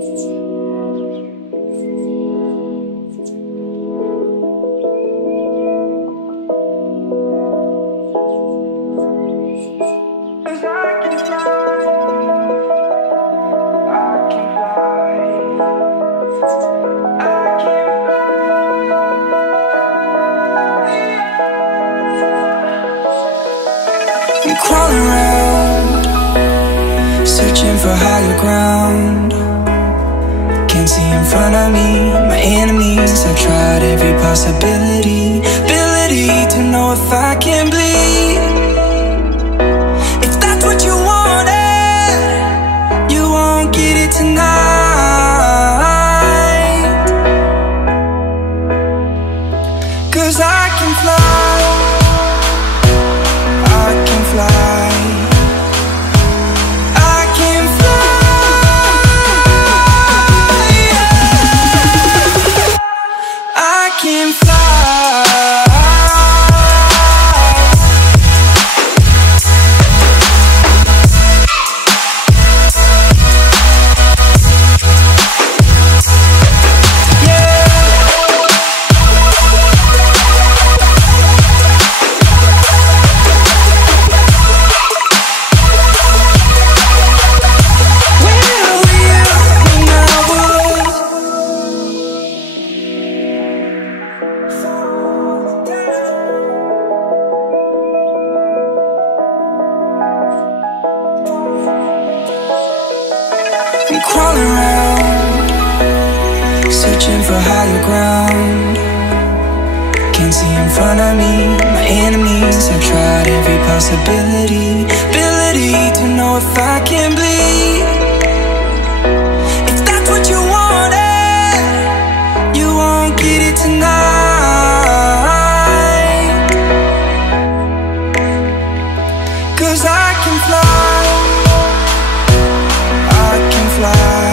Crawling around, searching for higher ground. Can't see in front of me, my enemies. I've tried every possibility, ability to know if I can bleed. If that's what you wanted, you won't get it tonight. 'Cause I can fly, I can fly, I can fly, yeah. I can fly. I'm crawling around, searching for higher ground. Can't see in front of me, my enemies. I've tried every possibility, ability to know if I can bleed. If that's what you wanted, you won't get it tonight. 'Cause I can fly, I can fly,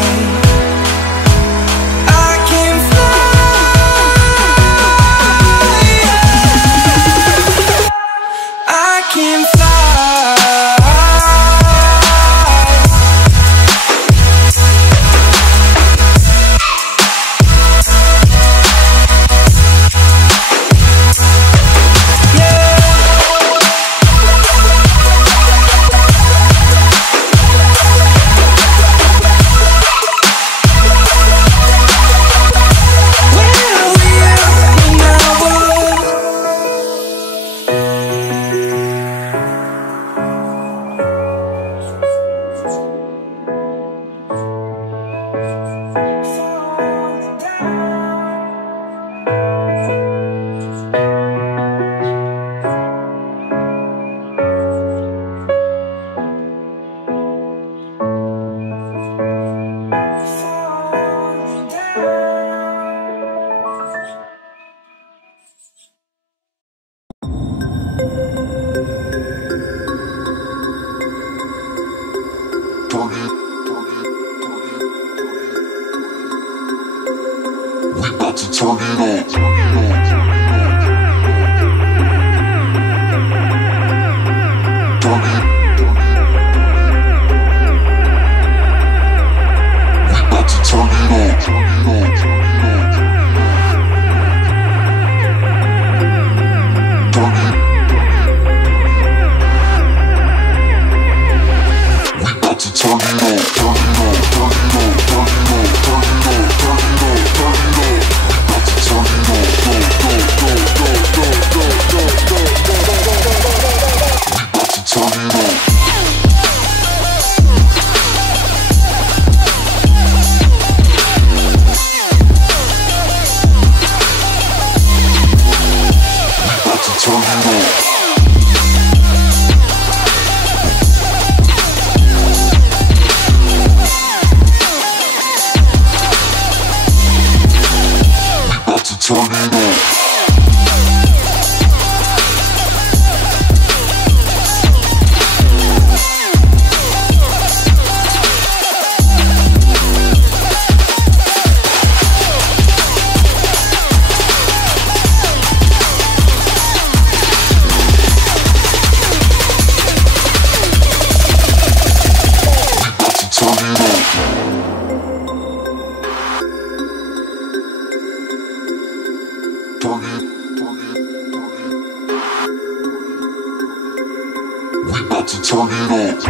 I can fly, yeah. I can fly. Turn it up. turn it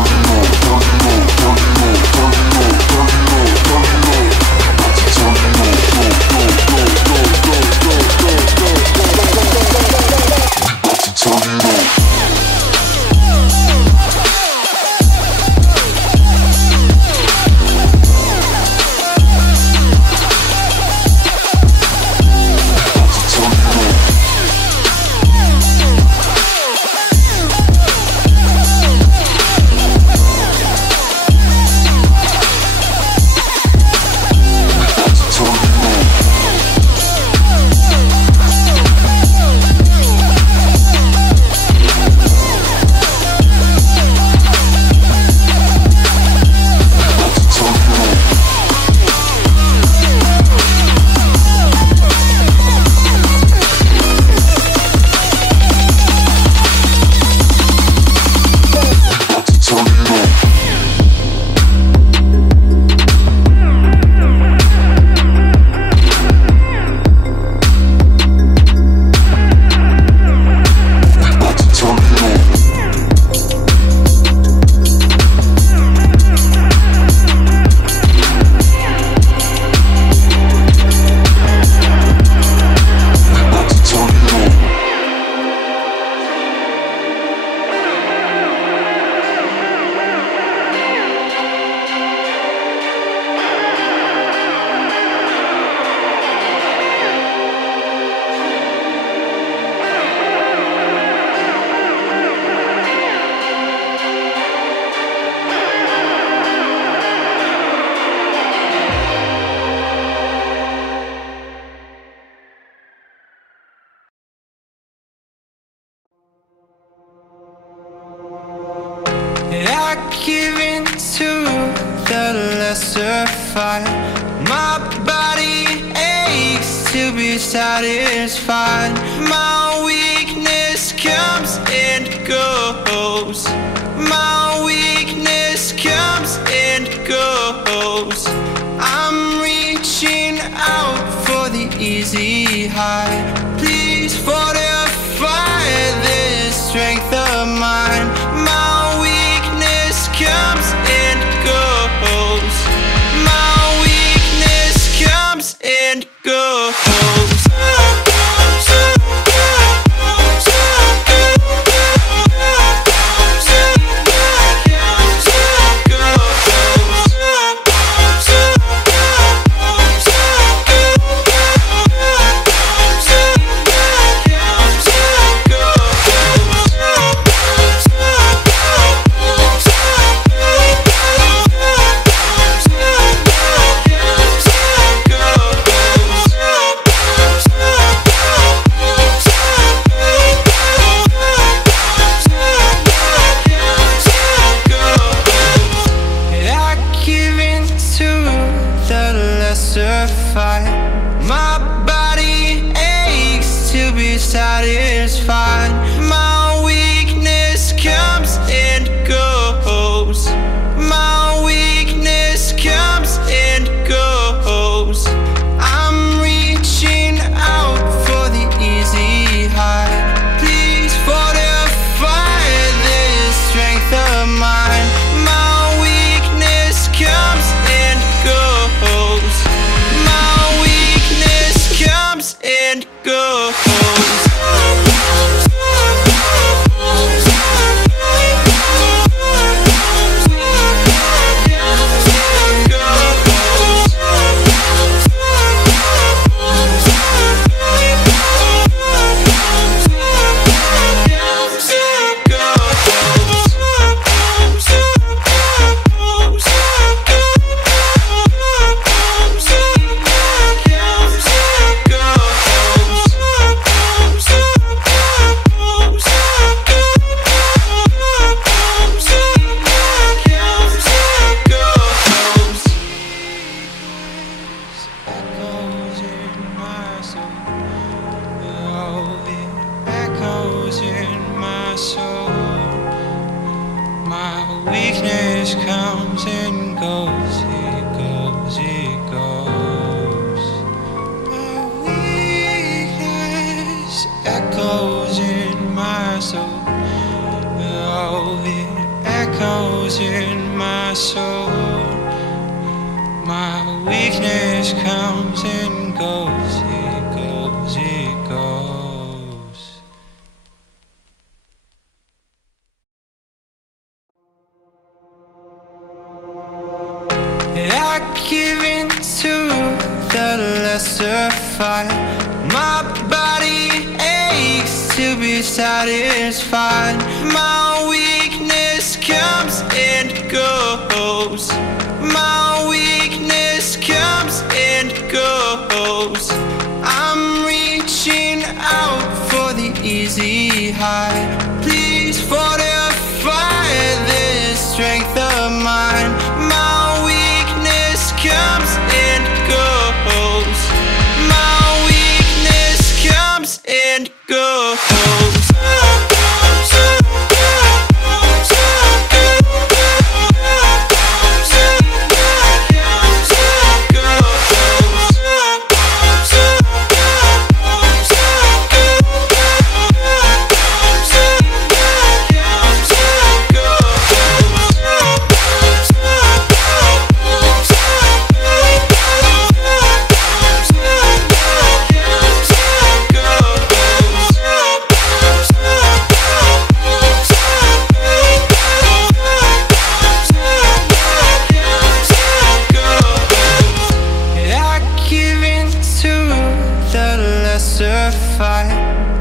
up. I give in to the lesser fight. My body aches to be satisfied. My weakness comes and goes. My weakness comes and goes. I'm reaching out for the easy high. Please fortify this strength of mine. My weakness comes and goes. My weakness comes and goes. My body aches to be satisfied. My weakness comes and goes. My weakness comes and goes. I'm reaching out for the easy high. Please fortify this strength of mine. My weakness comes and goes. My weakness comes and goes. soul. My weakness comes and goes, it goes, it goes. My weakness echoes in my soul. Oh, it echoes in my soul. My weakness comes and goes, it goes, it goes. I give in to the lesser fight. My body aches to be satisfied. My weakness comes and goes. My weakness comes and goes. I'm reaching out for the easy high. Please fortify this strength of mine. My weakness comes and goes. My weakness comes and goes.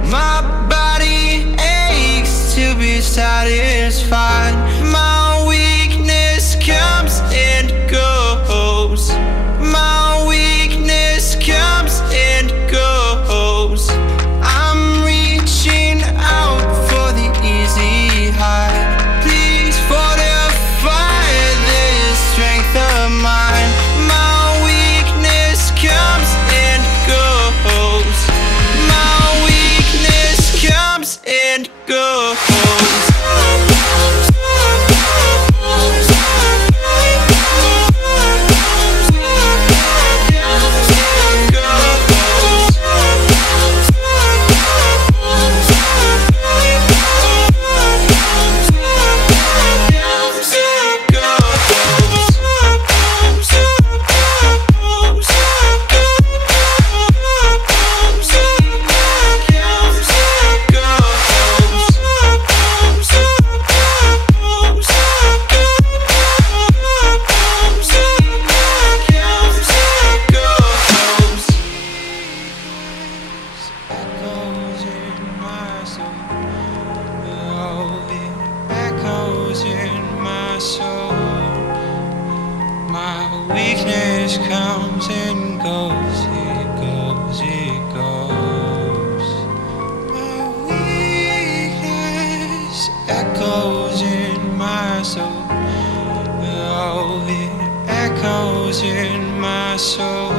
My body aches to be satisfied. My weakness comes and goes. My weakness comes and goes. I'm reaching out for the easy high. Please fortify this strength of mine. My weakness comes and goes. My weakness comes and goes. Weakness comes and goes, it goes, it goes. My weakness echoes in my soul. Oh, it echoes in my soul.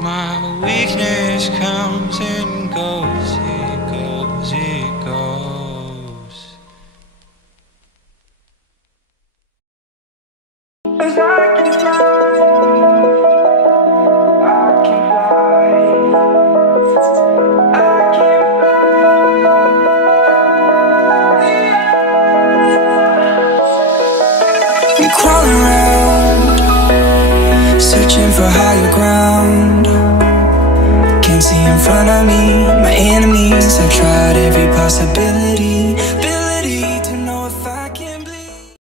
My weakness comes and goes, it goes, it goes. As I can fly, I can fly, I can fly. I'm crawling around, searching for higher ground.